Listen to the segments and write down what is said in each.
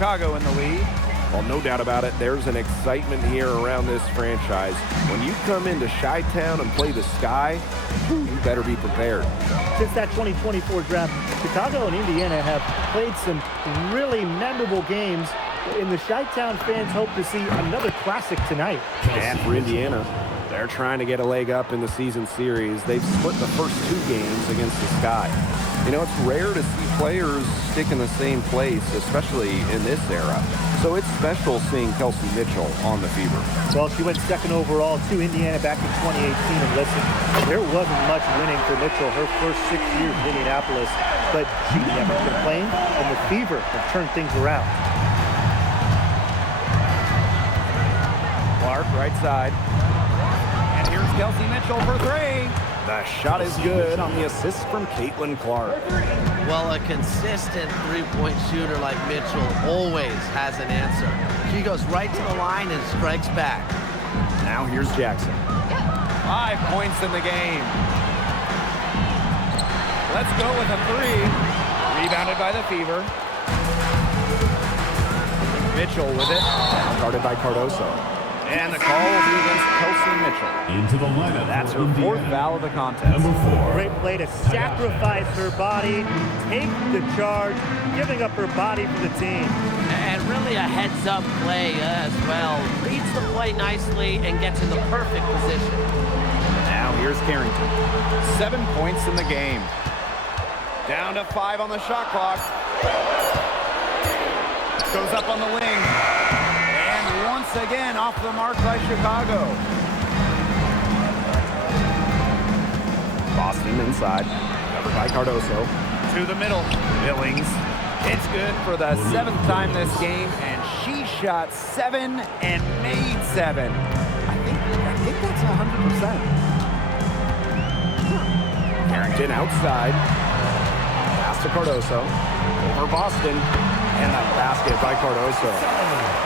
Chicago in the lead. Well, no doubt about it, there's an excitement here around this franchise. When you come into Chi-Town and play the Sky, you better be prepared. Since that 2024 draft, Chicago and Indiana have played some really memorable games, and the Chi-Town fans hope to see another classic tonight. And for Indiana, they're trying to get a leg up in the season series. They've split the first 2 games against the Sky. You know, it's rare to see players stick in the same place, especially in this era. So it's special seeing Kelsey Mitchell on the Fever. Well, she went second overall to Indiana back in 2018, and listen, there wasn't much winning for Mitchell her first 6 years in Indianapolis, but she never complained, and the Fever have turned things around. Clark, right side. And here's Kelsey Mitchell for 3. The shot is good on the assist from Caitlin Clark. Well, a consistent three-point shooter like Mitchell always has an answer. She goes right to the line and strikes back. Now here's Jackson. 5 points in the game. Let's go with a 3. Rebounded by the Fever. Mitchell with it. Guarded by Cardoso. And the call will be against Kelsey Mitchell. Into the lineup. That's her 4th foul of the contest. Number 4. Great play to sacrifice her body, take the charge, giving up her body for the team. And really a heads-up play as well. Reads the play nicely and gets in the perfect position. Now here's Carrington. 7 points in the game. Down to 5 on the shot clock. Goes up on the wing. Once again off the mark by Chicago. Boston inside, covered by Cardoso. To the middle, Billings. It's good for the 7th time this game, and she shot 7 and made 7. I think that's 100%. Carrington outside. Pass to Cardoso. Over Boston. And a basket by Cardoso.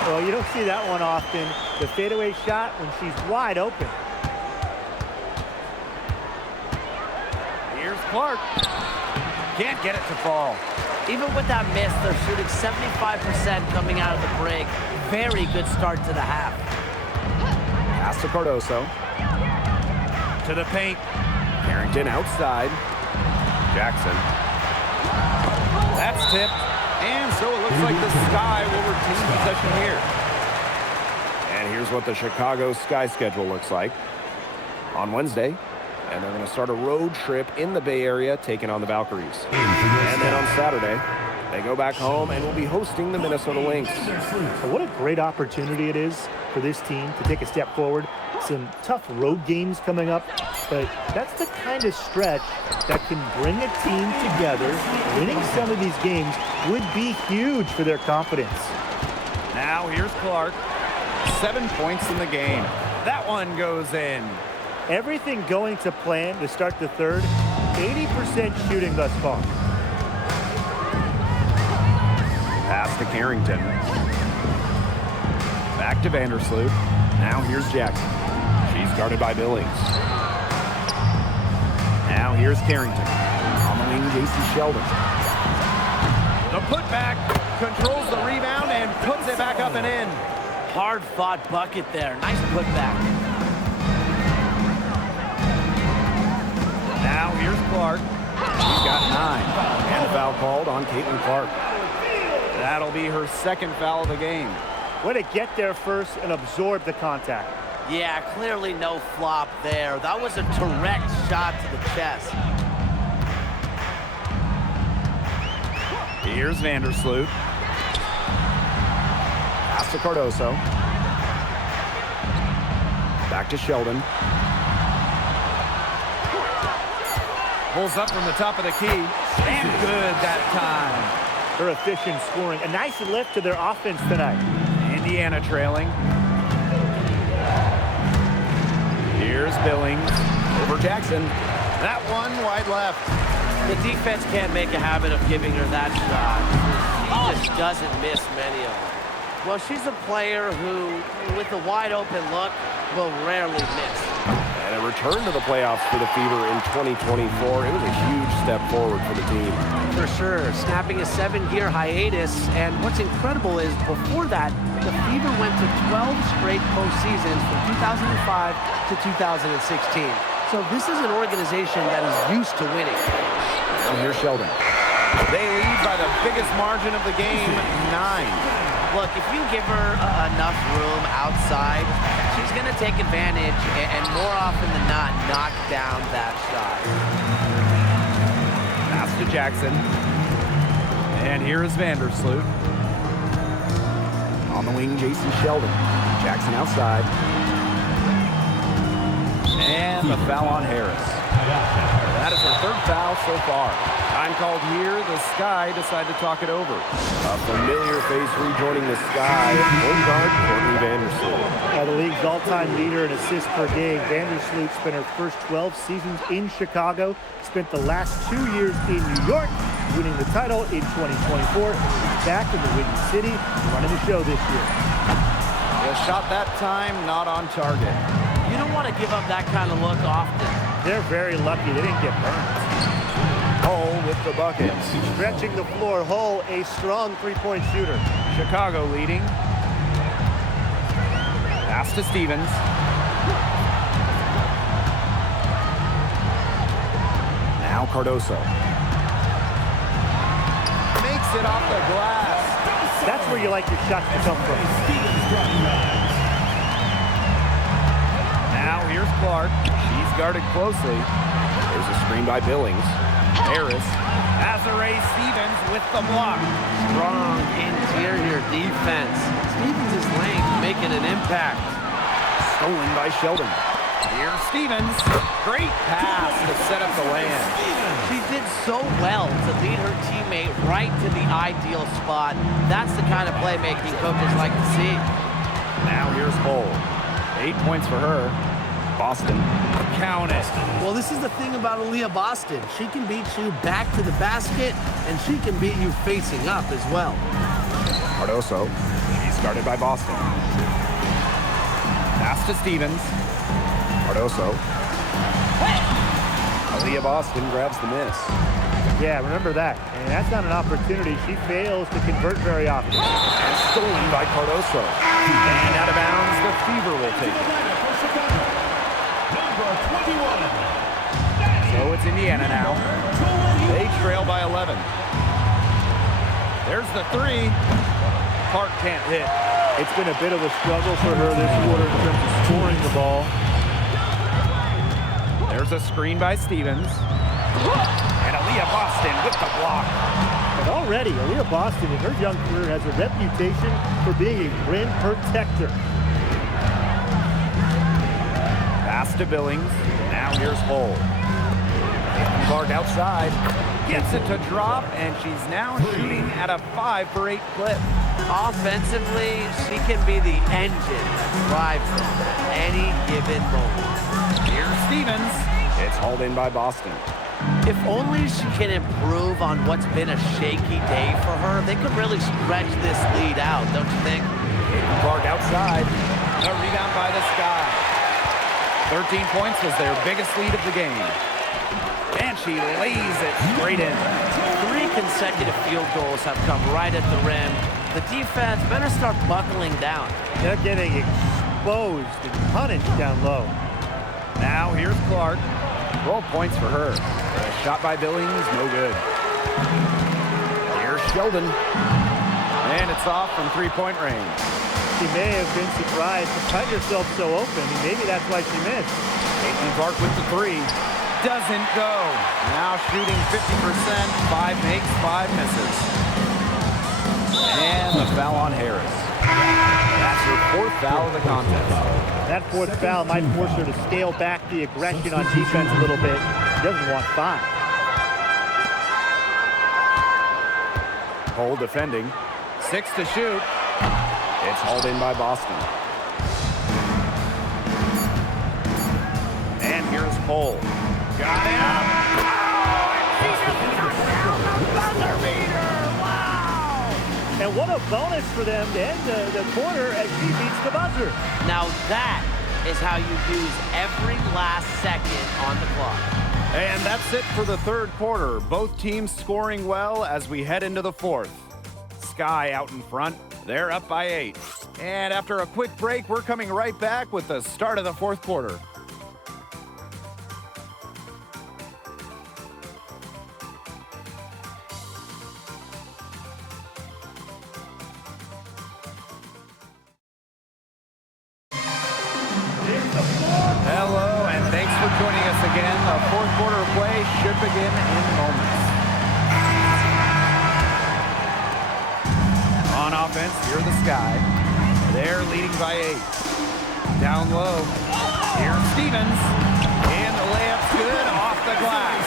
Well, you don't see that one often. The fadeaway shot when she's wide open. Here's Clark. Can't get it to fall. Even with that miss, they're shooting 75% coming out of the break. Very good start to the half. Pass to Cardoso. To the paint. Carrington outside. Jackson. That's tipped. And so it looks like the Sky will retain possession here. And here's what the Chicago Sky schedule looks like on Wednesday. And they're going to start a road trip in the Bay Area, taking on the Valkyries. And then on Saturday, they go back home and will be hosting the Minnesota Lynx. So what a great opportunity it is for this team to take a step forward. Some tough road games coming up, but that's the kind of stretch that can bring a team together. Winning some of these games would be huge for their confidence. Now here's Clark. 7 points in the game. That one goes in. Everything going to plan to start the third. 80% shooting thus far. Pass to Carrington. Back to Vandersloot. Now here's Jackson. She's guarded by Billings. Now here's Carrington. On the wing, J.C. Sheldon. The putback controls the rebound and puts it back up and in. Hard-fought bucket there. Nice putback. Now here's Clark. He's got 9. And a foul called on Caitlin Clark. That'll be her 2nd foul of the game. Way to get there first and absorb the contact. Yeah, clearly no flop there. That was a direct shot to the chest. Here's Vandersloot. Pass to Cardoso. Back to Sheldon. Pulls up from the top of the key. And good that time. Her efficient scoring. A nice lift to their offense tonight. Indiana trailing. Here's Billings. Over Jackson. That one wide left. The defense can't make a habit of giving her that shot. She just doesn't miss many of them. Well, she's a player who, with a wide open look, will rarely miss. And a return to the playoffs for the Fever in 2024. It was a huge step forward for the team. For sure, snapping a 7-year hiatus. And what's incredible is before that, the Fever went to 12 straight postseasons from 2005 to 2016. So this is an organization that is used to winning. And here's Sheldon. They lead by the biggest margin of the game, 9. Look, if you give her enough room outside, she's going to take advantage and more often than not, knock down that shot. Pass to Jackson. And here is Vandersloot. On the wing, Jason Sheldon. Jackson outside. And the foul on Harris. That is her 3rd foul so far. Time called here. The Sky decide to talk it over. A familiar face rejoining the Sky. Home guard, Courtney Vandersloot. The league's all-time leader in assists per game. Vandersloot spent her first 12 seasons in Chicago, spent the last 2 years in New York, winning the title in 2024. Back in the Windy City, running the show this year. A shot that time, not on target. You don't want to give up that kind of look often. They're very lucky they didn't get burned. Hull with the bucket. Stretching the floor, Hull, a strong three-point shooter. Chicago leading. Pass to Stevens. Now Cardoso. Makes it off the glass. That's where you like your shots to come from. Now here's Clark. She's guarded closely. There's a screen by Billings. Harris. Azaree Stevens with the block. Strong interior defense. Stevens' length making an impact. Stolen by Sheldon. Here's Stevens. Great pass to set up the land. She did so well to lead her teammate right to the ideal spot. That's the kind of playmaking coaches like to see. Now here's Hull. 8 points for her. Boston. Count it. Well, this is the thing about Aaliyah Boston. She can beat you back to the basket, and she can beat you facing up as well. Cardoso. She's guarded by Boston. Pass to Stevens. Cardoso. Aaliyah Boston grabs the miss. Yeah, remember that. And that's not an opportunity. She fails to convert very often. And stolen by Cardoso. And out of bounds, the Fever will take it. So it's Indiana now. They trail by 11. There's the 3. Clark can't hit. It's been a bit of a struggle for her this quarter in terms of scoring the ball. There's a screen by Stevens. And Aaliyah Boston with the block. But already, Aaliyah Boston in her young career has a reputation for being a rim protector. Pass to Billings. Now here's Hull. Clark outside. Gets it to drop, and she's now shooting at a 5 for 8 clip. Offensively, she can be the engine that drives them at any given moment. Here's Stevens. It's hauled in by Boston. If only she can improve on what's been a shaky day for her, they could really stretch this lead out, don't you think? Clark outside. A rebound by the Sky. 13 points was their biggest lead of the game. And she lays it straight in. 3 consecutive field goals have come right at the rim. The defense better start buckling down. They're getting exposed and punished down low. Now here's Clark. 12 points for her. A shot by Billings, no good. Here's Sheldon. And it's off from 3-point range. She may have been surprised to find herself so open. Maybe that's why she missed. Caitlin Clark with the 3. Doesn't go. Now shooting 50%. 5 makes, 5 misses. And the foul on Harris. That's her 4th foul of the contest. That 4th foul might force her to scale back the aggression on defense a little bit. She doesn't want 5. Hull defending. 6 to shoot. It's hauled in by Boston. And here's Hull. Got it up. Oh, and she just knocked down the buzzer beater. Wow! And what a bonus for them to end the quarter as she beats the buzzer. Now that is how you use every last second on the clock. And that's it for the third quarter. Both teams scoring well as we head into the fourth. Sky out in front. They're up by 8. And after a quick break, we're coming right back with the start of the fourth quarter. Hello, and thanks for joining us again. The fourth quarter of play should begin in moments. On offense, here are the Sky. They're leading by 8. Down low. Here's Stevens. And the layup's good off the glass.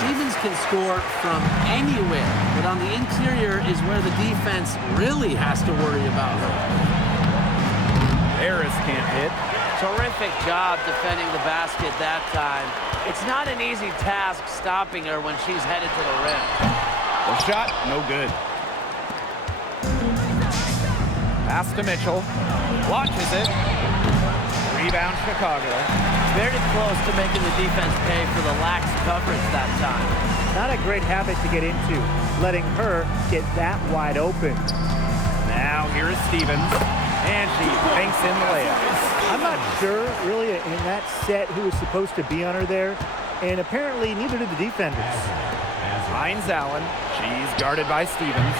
Stevens can score from anywhere, but on the interior is where the defense really has to worry about her. Harris can't hit. Terrific job defending the basket that time. It's not an easy task stopping her when she's headed to the rim. The shot, no good. Pass to Mitchell. Launches it. Rebound, Chicago. Very close to making the defense pay for the lax coverage that time. Not a great habit to get into, letting her get that wide open. Now here's Stevens. And she banks in the layup. I'm not sure, really, in that set who was supposed to be on her there, and apparently neither did the defenders. Hines Allen. She's guarded by Stevens.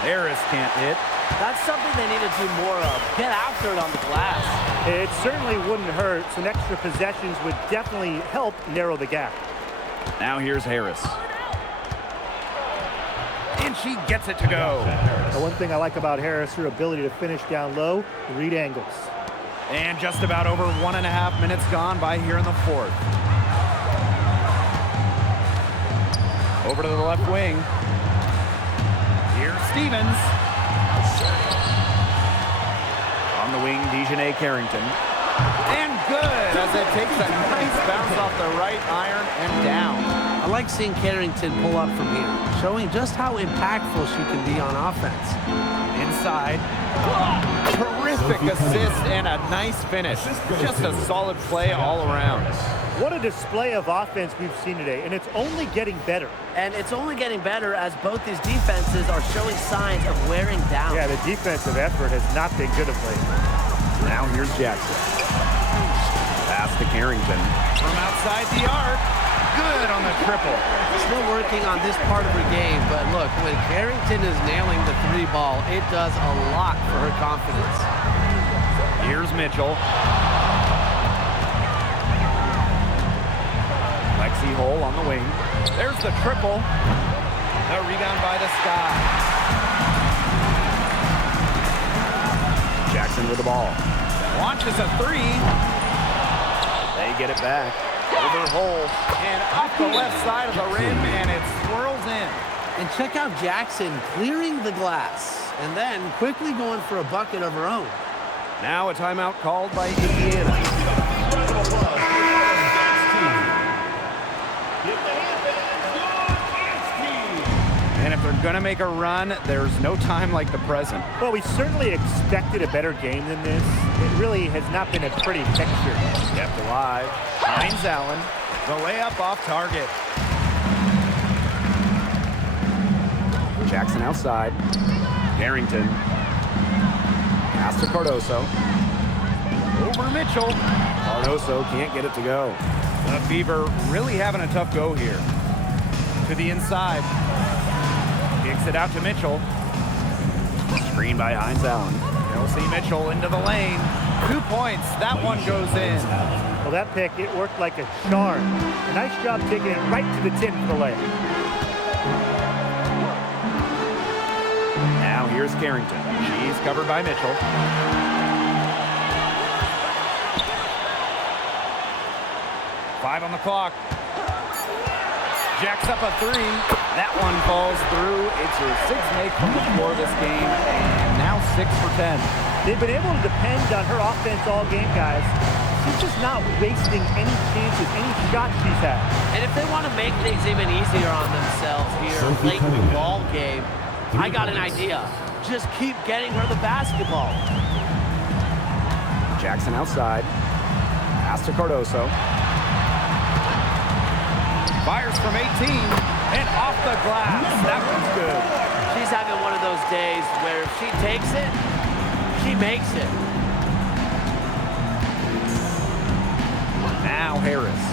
Harris can't hit. That's something they need to do more of. Get after it on the glass. It certainly wouldn't hurt. Some extra possessions would definitely help narrow the gap. Now here's Harris. And she gets it to go. The one thing I like about Harris, her ability to finish down low, read angles. And just about over 1.5 minutes gone by here in the fourth. Over to the left wing. Here's Stevens. On the wing, Dejanay Carrington. And good as it takes a nice bounce off the right iron and down. I like seeing Carrington pull up from here, showing just how impactful she can be on offense. Inside. Terrific assist and a nice finish. Just a solid play all around. What a display of offense we've seen today, and it's only getting better. And it's only getting better as both these defenses are showing signs of wearing down. Yeah, the defensive effort has not been good of late. Now here's Jackson. Pass to Carrington. From outside the arc. Good on the triple. Still working on this part of her game, but look, when Carrington is nailing the 3 ball, it does a lot for her confidence. Here's Mitchell. Lexi Hole on the wing. There's the triple. The rebound by the Sky. Jackson with the ball. Launches a 3. They get it back. Over Hole. And up the left side of the rim, and it swirls in. And check out Jackson clearing the glass and then quickly going for a bucket of her own. Now a timeout called by Indiana. And if they're going to make a run, there's no time like the present. Well, we certainly expected a better game than this. It really has not been a pretty picture. Kept alive. Hines Allen. The layup off target. Jackson outside. Carrington. Pass to Cardoso. Over Mitchell. Cardoso can't get it to go. The Fever really having a tough go here. To the inside. Kicks it out to Mitchell. Screen by Hines Allen. Kelsey Mitchell into the lane. 2 points. That one goes in. Well, that pick, it worked like a charm. A nice job taking it right to the tin for the layup. Now here's Carrington. She's covered by Mitchell. Five on the clock. Jacks up a 3. That one falls through. It's her 6th make from the floor this game, and now 6 for 10. They've been able to depend on her offense all game, guys. She's just not wasting any chances, any shots she's had. And if they want to make things even easier on themselves here late in the ball game, I got an idea. Just keep getting her the basketball. Jackson outside. Pass to Cardoso. Fires from 18 and off the glass. That one's good. She's having one of those days where if she takes it, she makes it. Now Harris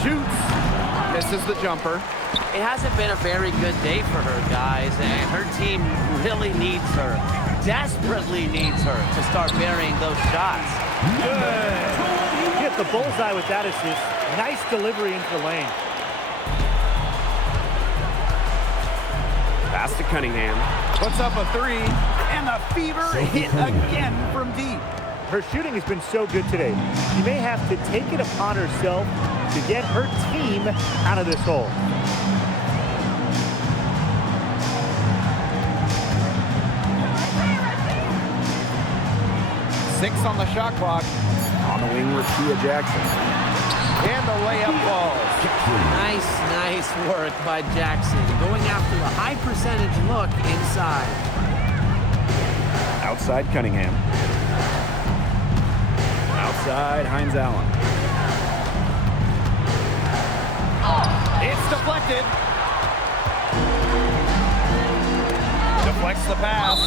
shoots. Misses the jumper. It hasn't been a very good day for her, guys, and her team really needs her, desperately needs her to start burying those shots. Good. Hit the bullseye with that assist. Nice delivery into the lane. Pass to Cunningham. Puts up a three, and the Fever hit again from deep. Her shooting has been so good today. She may have to take it upon herself to get her team out of this hole. Six on the shot clock. On the wing, Rakia Jackson. And the layup falls. Nice work by Jackson. Going after a high percentage look inside. Outside Cunningham. Outside Hines Allen. It's deflected. Deflects the pass.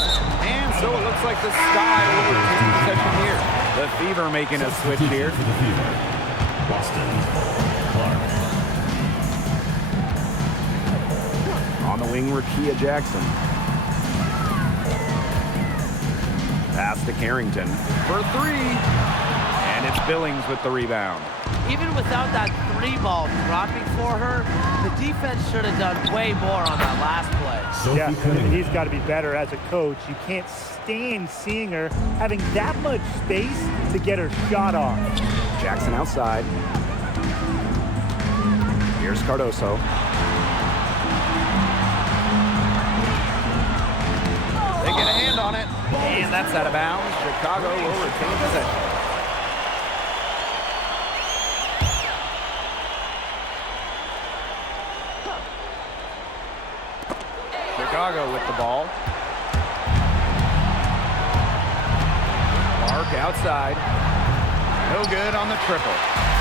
And so it looks like the Sky will retain possession here. The Fever making a switch here. Boston, Clark. On the wing, Rakia Jackson. Pass to Carrington. For three. And it's Billings with the rebound. Even without that three ball dropping for her, the defense should have done way more on that last play. Yeah, and he's got to be better as a coach. You can't stand seeing her having that much space to get her shot off. Jackson outside. Here's Cardoso. They get a hand on it. And that's out of bounds. Chicago will retain possession. Chicago with the ball. Clark outside. No good on the triple.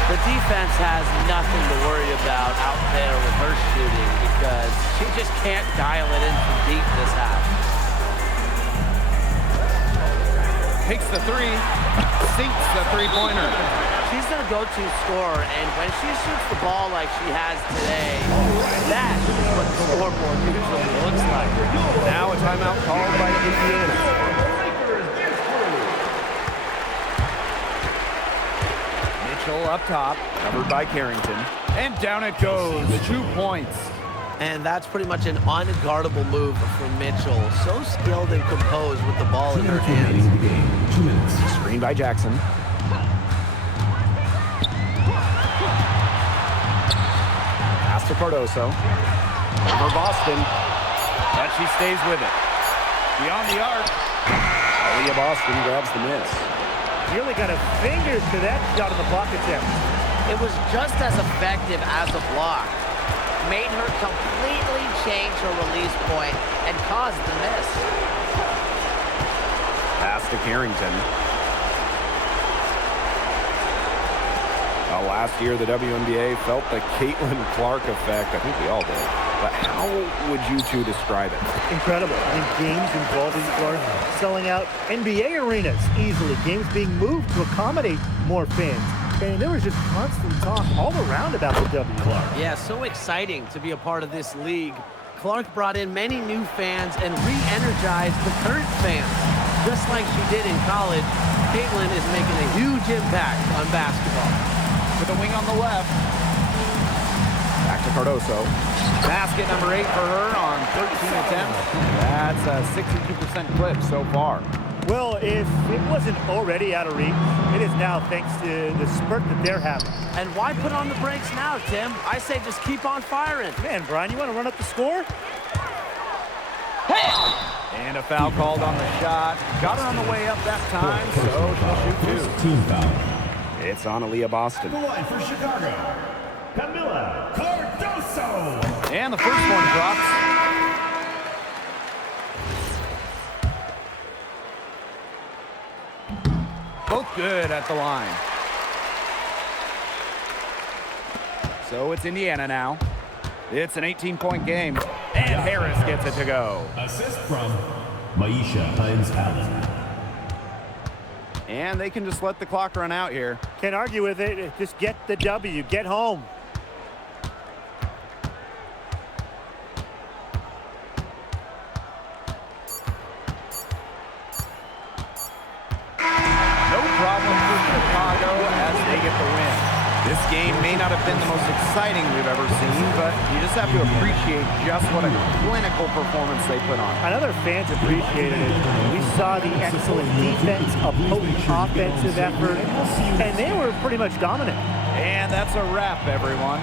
The defense has nothing to worry about out there with her shooting because she just can't dial it in from deep this half. Takes the three. Sinks the three-pointer. She's their go-to scorer, and when she shoots the ball like she has today, that is what the scoreboard usually looks like. Now a timeout called by Indiana. Mitchell up top, covered by Carrington. And down it goes. 2 points. And that's pretty much an unguardable move from Mitchell. So skilled and composed with the ball in her hands. 2 minutes. Screen by Jackson. Pass to Cardoso. Over Boston. But she stays with it. Beyond the arc. Leah Boston grabs the miss. Really got a finger to that shot on the block attempt. It was just as effective as a block. Made her completely change her release point and caused the miss. Pass to Carrington. Last year, the WNBA felt the Caitlin Clark effect. I think we all did. But how would you two describe it? Incredible. I mean, games involving Clark selling out NBA arenas easily. Games being moved to accommodate more fans. And there was just constant talk all around about the W. Clark. Yeah, so exciting to be a part of this league. Clark brought in many new fans and re-energized the current fans. Just like she did in college, Caitlin is making a huge impact on basketball. With a wing on the left. Back to Cardoso. Basket number 8 for her on 13 attempts. That's a 62% clip so far. Well, if it wasn't already out of reach, it is now thanks to the spurt that they're having. And why put on the brakes now, Tim? I say just keep on firing. Man, Brian, you want to run up the score? And a foul called on the shot. Got her on the way up that time, so she'll shoot 2. Team foul. It's on Aaliyah Boston. The line for Chicago, Camila Cardoso. And the first one drops. good at the line. So it's Indiana now. It's an 18-point game, and Harris gets it to go. Assist from Maisha Hines-Allen. And they can just let the clock run out here. Can't argue with it. Just get the W. Get home. No problem for Chicago as they get the win. This game may not have been the most exciting we've ever seen, but you just have to appreciate just what a clinical performance they put on. I know their fans appreciated it. We saw the excellent defense, a potent offensive effort, and they were pretty much dominant. And that's a wrap, everyone.